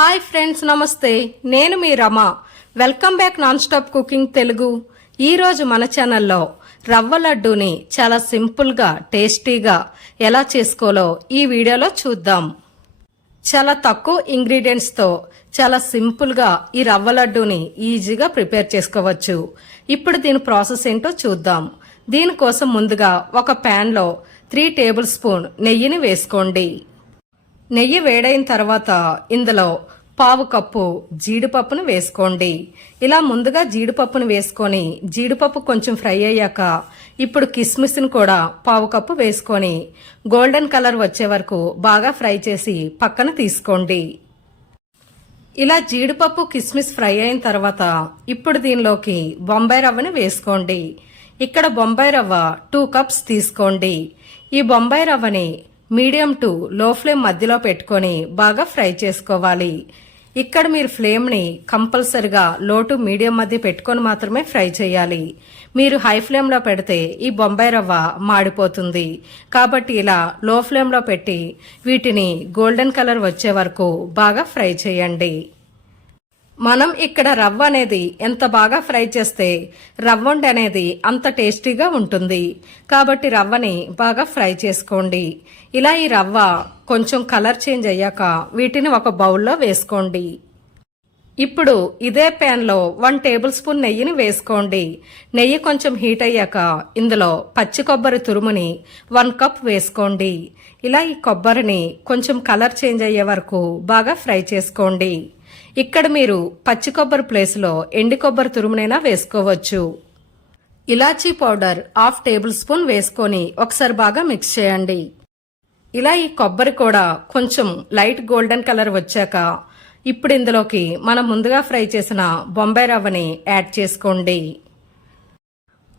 Hi friends, నమస్తే. నేను మీ Rama. Welcome back non stop cooking Telugu. ఈరోజు మన ఛానల్లో రవ్వ లడ్డూని చాలా సింపుల్గా టేస్టీగా ఎలా చేసుకోవాలో ఈ వీడియోలో చూద్దాం. చాలా తక్కువ ఇంగ్రీడియంట్స్తో చాలా సింపుల్గా ఈ రవ్వ లడ్డూని ఈజీగా ప్రిపేర్ చేసుకోవచ్చు. ఇప్పుడు దీని ప్రాసెస్ ఏంటో చూద్దాం. దీనికోసం ముందుగా ఒక ప్యాన్లో 3 టేబుల్ స్పూన్ నెయ్యిని వేసుకోండి. నెయ్యి వేడైన తర్వాత ఇందులో 1/2 కప్పు జీడిపప్పును వేసుకోండి. ఇలా ముందుగా జీడిపప్పును వేసుకొని జీడిపప్పు కొంచెం ఫ్రై అయ్యాక ఇప్పుడు కిస్మిస్ని కూడా 1/2 కప్పు వేసుకొని గోల్డెన్ కలర్ వచ్చే వరకు బాగా ఫ్రై చేసి పక్కన తీసుకోండి. ఇలా జీడిపప్పు కిస్మిస్ ఫ్రై అయిన తర్వాత ఇప్పుడు దీనిలోకి బొంబాయి రవ్వని వేసుకోండి. ఇక్కడ బొంబాయి రవ్వ 2 కప్స్ తీసుకోండి. ఈ బొంబాయి రవ్వని మీడియం టు లో ఫ్లేమ్ మధ్యలో పెట్టుకొని బాగా ఫ్రై చేసుకోవాలి. ఇక్కడ మీరు ఫ్లేమ్ని కంపల్సరిగా లో టు మీడియం మధ్య పెట్టుకొని మాత్రమే ఫ్రై చేయాలి. మీరు హై ఫ్లేమ్లో పెడితే ఈ బొంబాయి రవ్వ మాడిపోతుంది. కాబట్టి ఇలా లో ఫ్లేమ్లో పెట్టి వీటిని గోల్డెన్ కలర్ వచ్చే వరకు బాగా ఫ్రై చేయండి. మనం ఇక్కడ రవ్వ అనేది ఎంత బాగా ఫ్రై చేస్తే రవ్వండి అనేది అంత టేస్టీగా ఉంటుంది. కాబట్టి రవ్వని బాగా ఫ్రై చేసుకోండి. ఇలా ఈ రవ్వ కొంచెం కలర్ చేంజ్ అయ్యాక వీటిని ఒక బౌల్లో వేసుకోండి. ఇప్పుడు ఇదే ప్యాన్లో 1 టేబుల్ స్పూన్ నెయ్యిని వేసుకోండి. నెయ్యి కొంచెం హీట్ అయ్యాక ఇందులో పచ్చి కొబ్బరి తురుముని 1 కప్ వేసుకోండి. ఇలా ఈ కొబ్బరిని కొంచెం కలర్ చేంజ్ అయ్యే వరకు బాగా ఫ్రై చేసుకోండి. ఇక్కడ మీరు పచ్చి కొబ్బరి ప్లేస్లో ఎండి కొబ్బరి తురుమునైనా వేసుకోవచ్చు. ఇలాచీ పౌడర్ 1/2 టేబుల్ స్పూన్ వేసుకొని ఒకసారి బాగా మిక్స్ చేయండి. ఇలా ఈ కొబ్బరి కూడా కొంచెం లైట్ గోల్డెన్ కలర్ వచ్చాక ఇప్పుడు ఇందులోకి మనం ముందుగా ఫ్రై చేసిన బొంబాయి రవ్వని యాడ్ చేసుకోండి.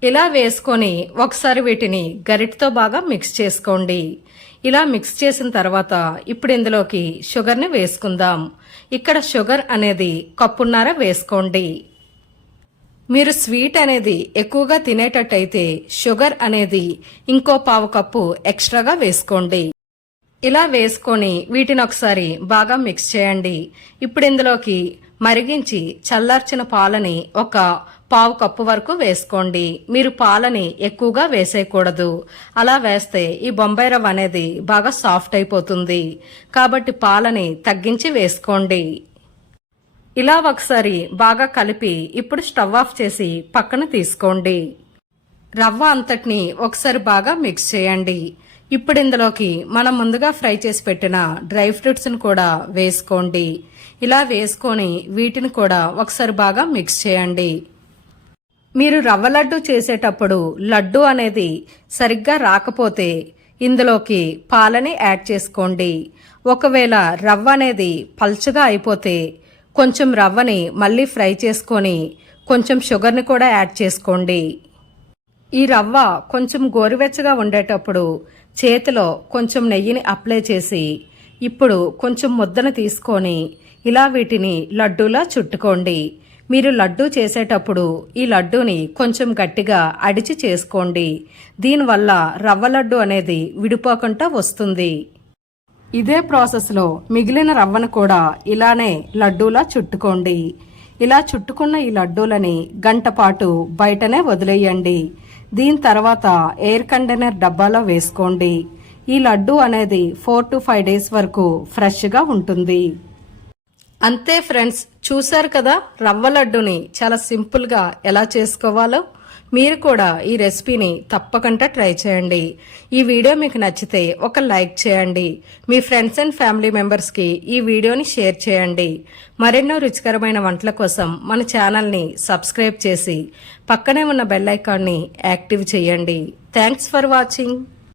ఇలా వేసుకొని ఒకసారి వీటిని గరిటతో బాగా మిక్స్ చేసుకోండి. ఇలా మిక్స్ చేసిన తర్వాత ఇప్పుడు ఇందులోకి షుగర్ని వేసుకుందాం. ఇక్కడ షుగర్ అనేది 1 కప్పున్నర వేసుకోండి. మీరు స్వీట్ అనేది ఎక్కువగా తినేటట్టయితే షుగర్ అనేది ఇంకో 1/2 కప్పు ఎక్స్ట్రాగా వేసుకోండి. ఇలా వేసుకొని వీటిని ఒకసారి బాగా మిక్స్ చేయండి. ఇప్పుడు ఇందులోకి మరిగించి చల్లార్చిన పాలని ఒక 1/2 కప్పు వరకు వేసుకోండి. మీరు పాలని ఎక్కువగా వేసేయకూడదు. అలా వేస్తే ఈ బొంబాయి రవ్వ అనేది బాగా సాఫ్ట్ అయిపోతుంది. కాబట్టి పాలని తగ్గించి వేసుకోండి. ఇలా ఒకసారి బాగా కలిపి ఇప్పుడు స్టవ్ ఆఫ్ చేసి పక్కన తీసుకోండి. రవ్వ అంతటిని ఒకసారి బాగా మిక్స్ చేయండి. ఇప్పుడు ఇందులోకి మనం ముందుగా ఫ్రై చేసి పెట్టిన డ్రై ఫ్రూట్స్ని కూడా వేసుకోండి. ఇలా వేసుకొని వీటిని కూడా ఒకసారి బాగా మిక్స్ చేయండి. మీరు రవ్వ లడ్డు చేసేటప్పుడు లడ్డు అనేది సరిగ్గా రాకపోతే ఇందులోకి పాలని యాడ్ చేసుకోండి. ఒకవేళ రవ్వ అనేది పల్చగా అయిపోతే కొంచెం రవ్వని మళ్ళీ ఫ్రై చేసుకొని కొంచెం షుగర్ని కూడా యాడ్ చేసుకోండి. ఈ రవ్వ కొంచెం గోరువెచ్చగా ఉండేటప్పుడు చేతిలో కొంచెం నెయ్యిని అప్లై చేసి ఇప్పుడు కొంచెం ముద్దను తీసుకొని ఇలా వీటిని లడ్డూలా చుట్టుకోండి. మీరు లడ్డూ చేసేటప్పుడు ఈ లడ్డూని కొంచెం గట్టిగా అడిచి చేసుకోండి. దీనివల్ల రవ్వ లడ్డు అనేది విడిపోకుండా వస్తుంది. ఇదే ప్రాసెస్లో మిగిలిన రవ్వను కూడా ఇలానే లడ్డూలా చుట్టుకోండి. ఇలా చుట్టుకున్న ఈ లడ్డూలని గంట పాటు బయటనే వదిలేయండి. దీని తర్వాత ఎయిర్ కంటైనర్ డబ్బాలో వేసుకోండి. ఈ లడ్డు అనేది 4 to 5 days వరకు ఫ్రెష్గా ఉంటుంది. అంతే ఫ్రెండ్స్, చూశారు కదా రవ్వ లడ్డుని చాలా సింపుల్గా ఎలా చేసుకోవాలో. మీరు కూడా ఈ రెసిపీని తప్పకుండా ట్రై చేయండి. ఈ వీడియో మీకు నచ్చితే ఒక లైక్ చేయండి. మీ ఫ్రెండ్స్ అండ్ ఫ్యామిలీ మెంబర్స్కి ఈ వీడియోని షేర్ చేయండి. మరెన్నో రుచికరమైన వంటల కోసం మన ఛానల్ని సబ్స్క్రైబ్ చేసి పక్కనే ఉన్న బెల్ ఐకాన్ని యాక్టివ్ చేయండి. Thanks for watching.